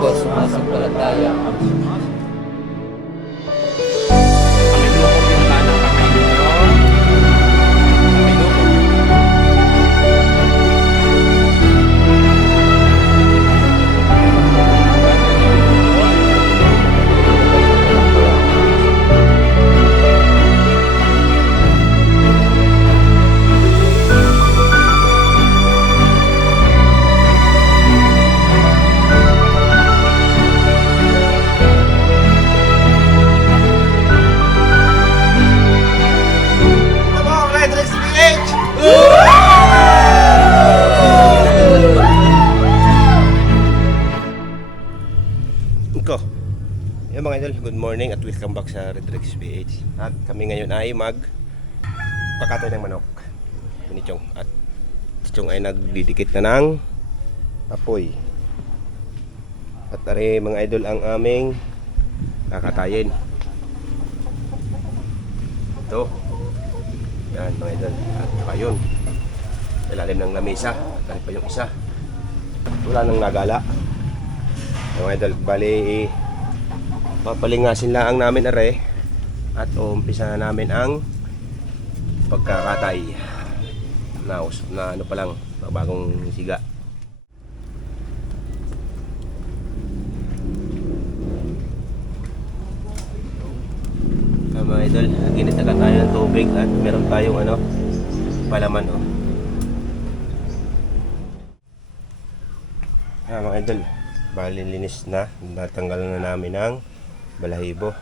po, sumasampalataya. Ko. Yung mga idol, good morning at welcome back sa Redrex PH. At kami ngayon ay pakatay ng manok. Ni Chong. At si Chong ay nagdidikit na ng apoy. At are mga idol ang aming kakatayin. Ito. Yan mga idol. At saka yun. Ilalim ng lamesa. At pa yung isa. Wala nang nagala. Mga idol, bali papalingasin lang namin are at umpisa na namin ang pagkakatay na ano pa lang, bagong siga. Mga idol, ginitaga tayo ng tubig at meron tayong palaman mga idol, bali linis na, natanggal na namin ang balahibo.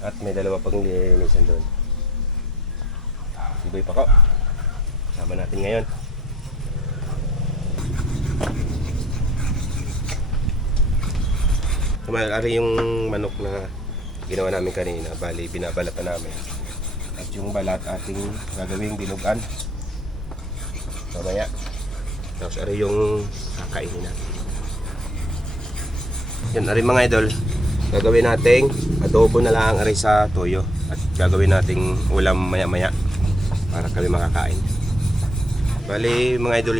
At may dalawa pang lilinisan doon. Siboy pa ko. Sama natin ngayon. Ari yung manok na ginawa namin kanina, bali binabalat na namin. At yung balat ating gagawing dinugan mamaya. Tapos ari yung kakainin natin. Yan ari mga idol, gagawin nating adobo na lang ari sa toyo. At gagawin nating ulam maya maya para kami makakain. Bali mga idol,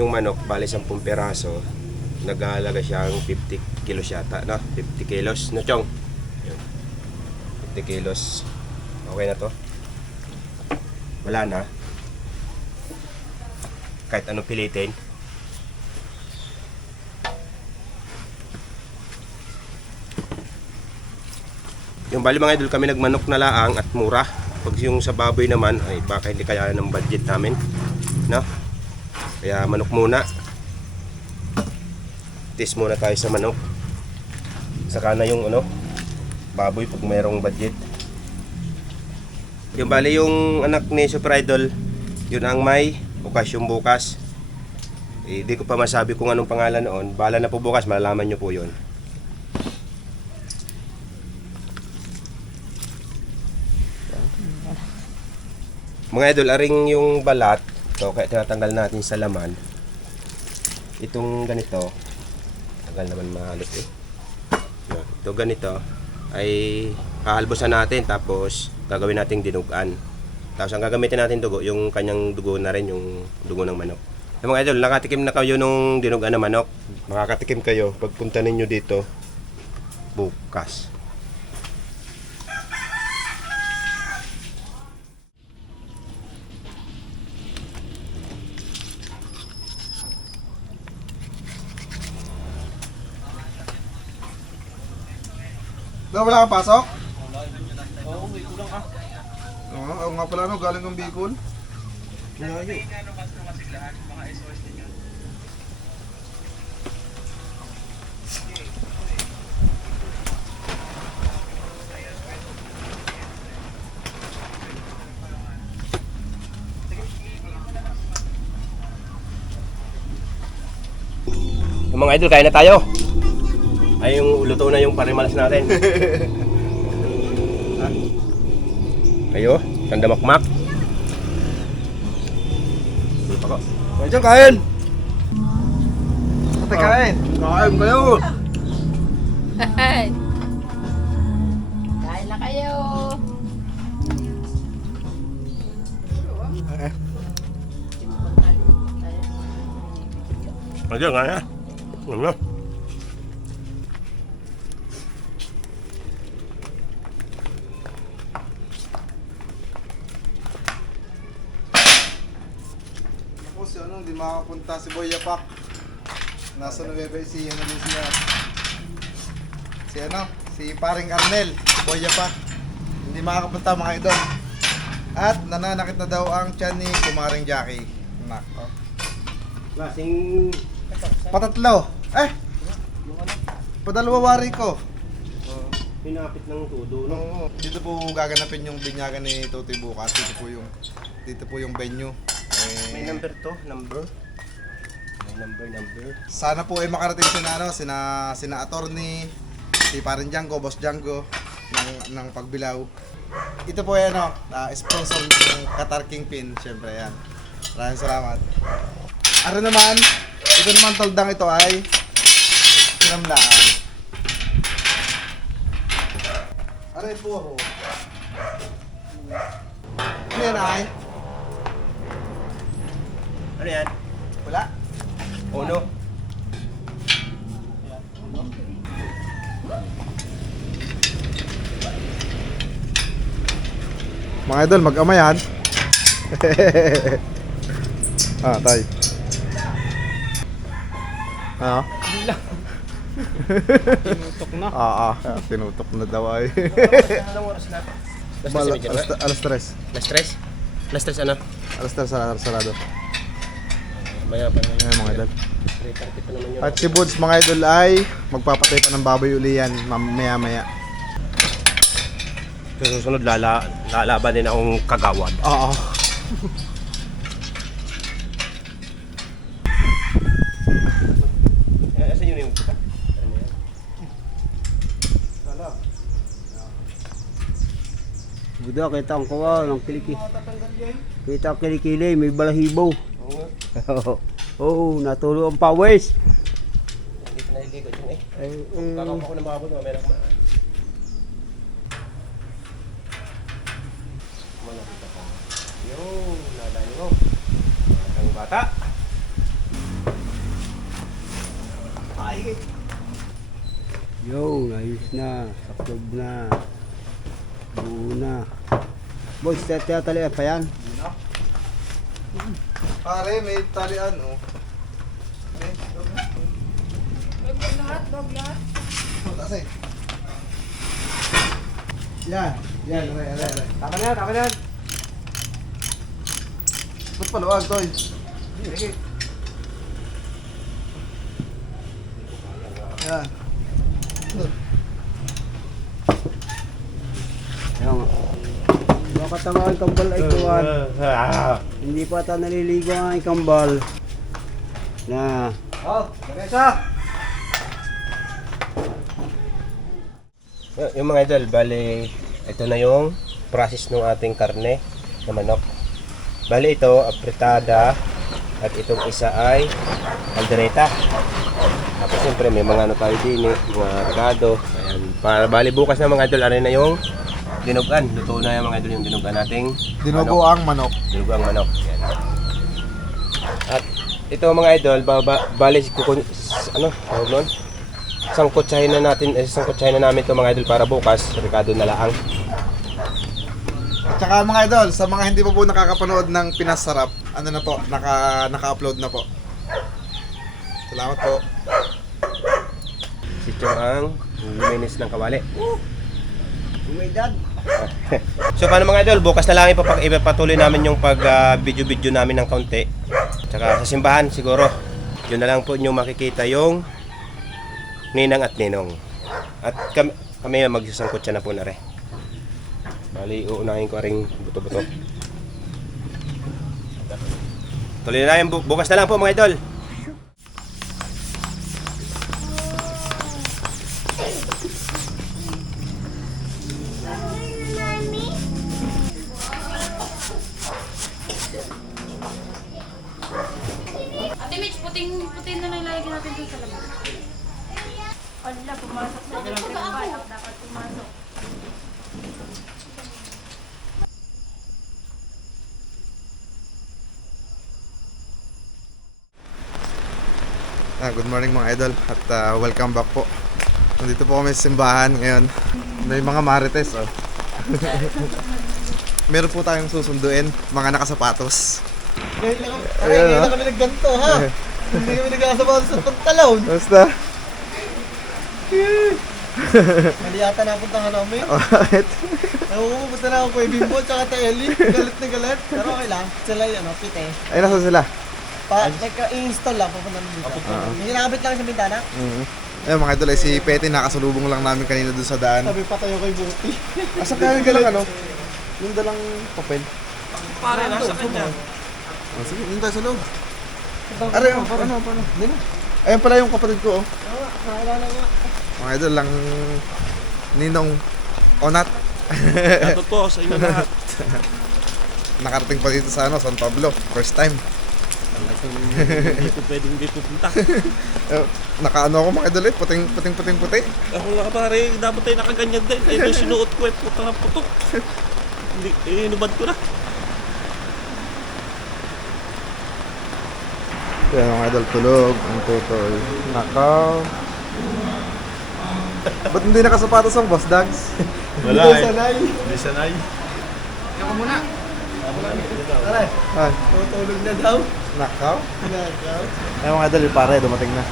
yung manok bali 10 peraso, nag-aalaga siyang 50 kilos yata, no? 50 kilos, no Chong? 50 kilos. Okay na to? Wala na. Kahit anong pilitin. Yung bali mga idol, kami nagmanok na laang at mura. Pag yung sa baboy naman, ay baka hindi kaya ng budget namin, no? Kaya manok muna. Test muna tayo sa manok. Saka na yung baboy pag mayroong budget. Yung bali yung anak ni Super Idol, yun ang may okasyon bukas. Di ko pa masabi kung anong pangalan noon. Bala na po bukas, malalaman nyo po yun. Mga idol, aring yung balat, so kaya tinatanggal natin sa laman. Itong ganito, tagal naman mahalos ito ganito ay kahalbosan natin, tapos gagawin nating dinugan. Tapos ang gagamitin natin dugo, yung kanyang dugo na rin, yung dugo ng manok. Mga idol, nakatikim na kayo nung dinugan na manok. Makakatikim kayo pagpunta ninyo dito bukas. Wala kang pasok? Oo, Bicol lang ka. Oo nga pala, galing ng Bicol. Malayo. Mga idol, kain na tayo. Ay, yung luto na yung parimalas natin. Ayo, tanda makmak. Kain dyan, kain! Ate, kain! Kain kayo! Ayan, kaya. Ano? Ako si ano, hindi makapunta si Boy Yapak. Nasa Nueva Ecija na din siya. Si ano, si paring Arnel, si Boy Yapak. Hindi makakapunta mga idol. At nananakit na daw ang tiyan ni kumaring Jackie. Nako. Klaseng... Patatlo. Padalawa wari ko. Pinapit ng tudo, no? Oo. Dito po gaganapin yung binyagan ni Totoy bukas. Dito po yung venue. May number to, number. May number. Sana po ay makarating sina attorney, si Parin Django, Boss Django ng Pagbilao. Ito po ay sponsor ng Qatar Kingpin, syempre yan. Maraming salamat. Ito naman toldang ito ay sinamlaan. Aray puro. Ano yan ay? Ano yan? Wala. Uno. Mga idol, mag-amayan. Tay. Tinutok na. Tinutok na daw ay. Anong oras na? Alas 3. Last tres ano? Alas 3 sarado. Maya pa na Ayan mga idol. 3:30 pa naman yun. At si Buds mga idol ay magpapatay pa ng baboy uli yan maya. Sa susunod, lalaban din akong kagawad. Oo. Asan yun yung puta? Ano yan? Buda, kita ang kawa ng kiliki. Kita ang kilikili, may balahibo. Oo nga. Oo, natulo ang pawis. Hindi ko naliligo dyan eh. Eh, Kakaupa ko ng babon, mamaya na kumaan. Malapit ako. Yung, nadali mo. Matang bata. Yo, ayos na. Saklob na. Buo na. Boys, talian pa yan. Pare, may talian oh. Wag lahat. Taas eh. Yan, aray. Tama na yan. Ba't paluwag, Toy? Sige. Yan. Ayan nga. Bakit ang aking kambal ay tuwan? Hindi pa ata naliligo ang aking kambal. Na. Yung mga idol, bali, ito na yung process ng ating karne na manok. Bali ito, apritada, at itong isa ay aldereta. Tapos siyempre may mga ano tayo din mga ricado. Ayan, para bali bukas na mga idol, ano na yung dinugan. Luto na yung mga idol yung dinugan nating Dinugo ang manok. dinugang manok. Ayan. At ito mga idol, bali ano, tawag nun? Sangkotsahin na namin ito mga idol para bukas, ricado na laang. At saka mga idol, sa mga hindi pa po nakakapanood ng Pinas Sarap, ano na po, naka-upload na po. Salamat po. Si Chong ang luminis ng kawali. Umidad. So paano mga idol, bukas na lang ipapatuloy namin yung pag-video namin ng kaunti. Tsaka sa simbahan siguro, yun na lang po nyo makikita yung ninang at ninong. At kami magsasangkot siya na po na rin. Bali, uunahin ko ring buto-buto. Tuloy na yan, bukas na lang po mga idol. Ate Mitch, puting na lang ilalagay natin dun sa laman. Wala, pumasok sa laman. Dapat pumasok. Good morning mga idol at welcome back po. Nandito po kami sa simbahan ngayon. May mga marites oh. Meron po tayong susunduin, mga nakasapatos. Ayan, Ngayon kami nagganto ha. Hindi kami nagkasapatos sa pantalon. Basta. Mali yata napuntahan namin. Alright. Oo, punta na ako kay Bimbo tsaka kay Ellie. Galit na galit. Pero okay lang. Sila yung pite. Ay, nasa sila? Nagka-install lang, pupunta na dito. Hinakabit lang sa bintana. Ayun mga idol, si Petty nakasalubong lang namin kanina doon sa daan. Sabi pa tayo kay Buti. Asa kaya galang ano? Yung dalang papel. Pare, nasa kanya. Oh, sige, yun tayo sa loob. Aray, paano? Hindi na. Ayun pala yung kapatid ko, oh. Nakilala nga. Mga idol lang Ninong Onat. Dapat po sa inyo lahat. Nakarating pa dito sa San Pablo. First time. Hindi po pwedeng hindi pupunta. Nakaano ako mga idol eh. Puting. Ako nga pare, dapat tayo nakaganyan din. Ito yung sinuot ko eh, puta ng putok. Hindi, inubad ko na. Kaya mga idol, tulog ang tutoy. Nakaw. Ba't hindi nakasapatos ang boss dogs? Wala Hindi sanay. Hindi sanay. Ako muna. Tara, Ah, tutulog na daw. nakaw. Nakaw. Ay mga idol, yung pare, dumating na.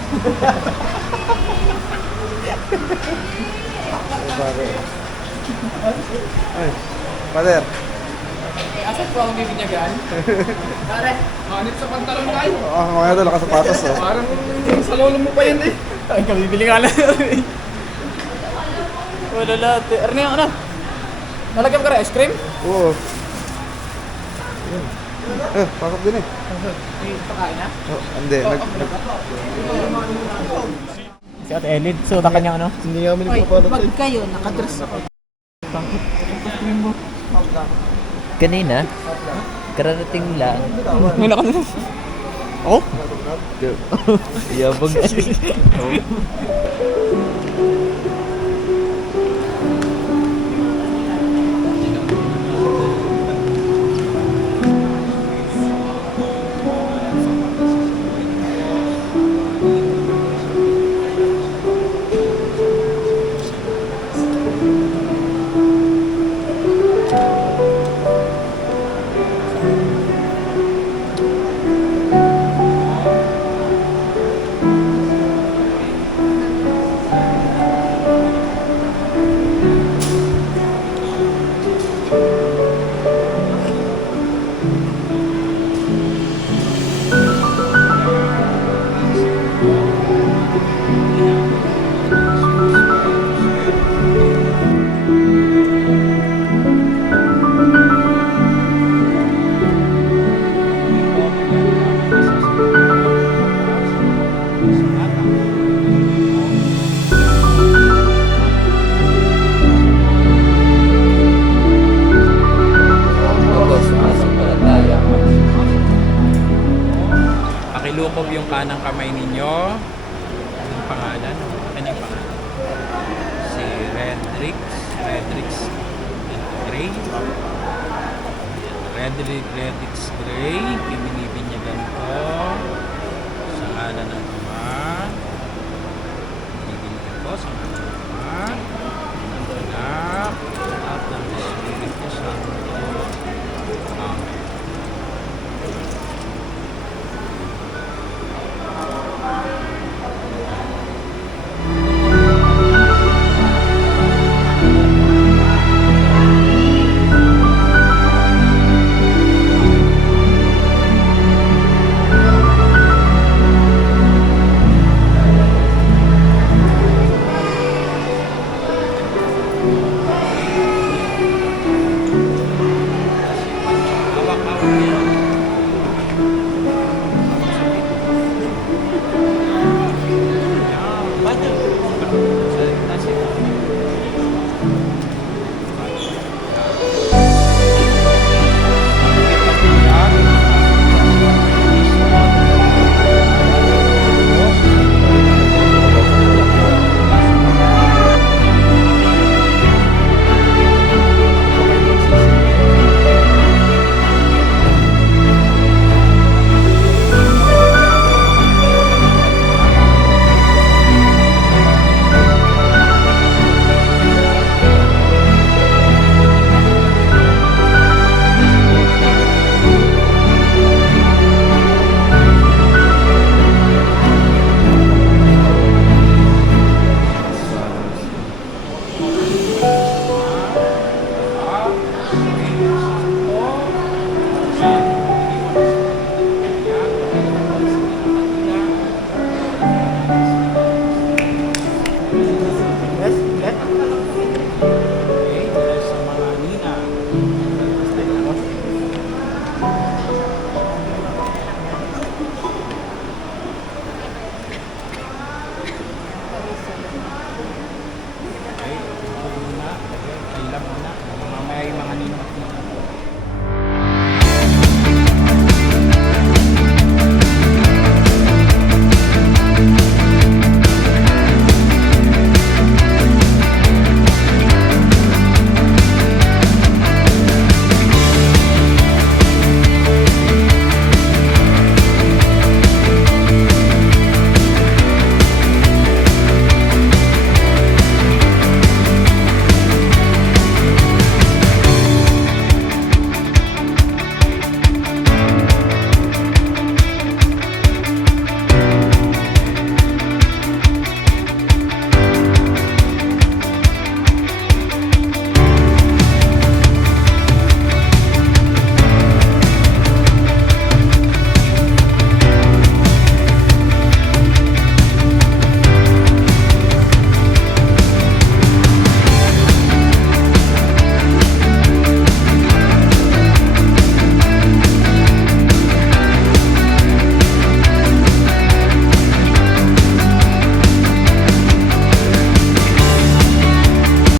Yung pare. Ay, father. Asan po ang bibinyagan? Pare, hanip sa pantalon tayo. Mga idol, nakasapatos oh. Parang sa lolo mo pa yun eh. Ay, kabibili nga lang. Wala lahat eh. Ernie, ano? Nalagyan ka rin ice cream? Oo. Pasok din eh. Pakain na? Oh, hindi. Si Ate Elid, so na kanyang ano? Hindi kami Hoy, wag kayo, nakadress ako. Kanina, kararating lang. May nakano. Oh? Yabang Pakilukob yung kanang kamay ninyo. Anong pangalan? Anong pangalan? Si Redrix Gray. Redrix Gray. Binibinyagan ko sa ngalan ng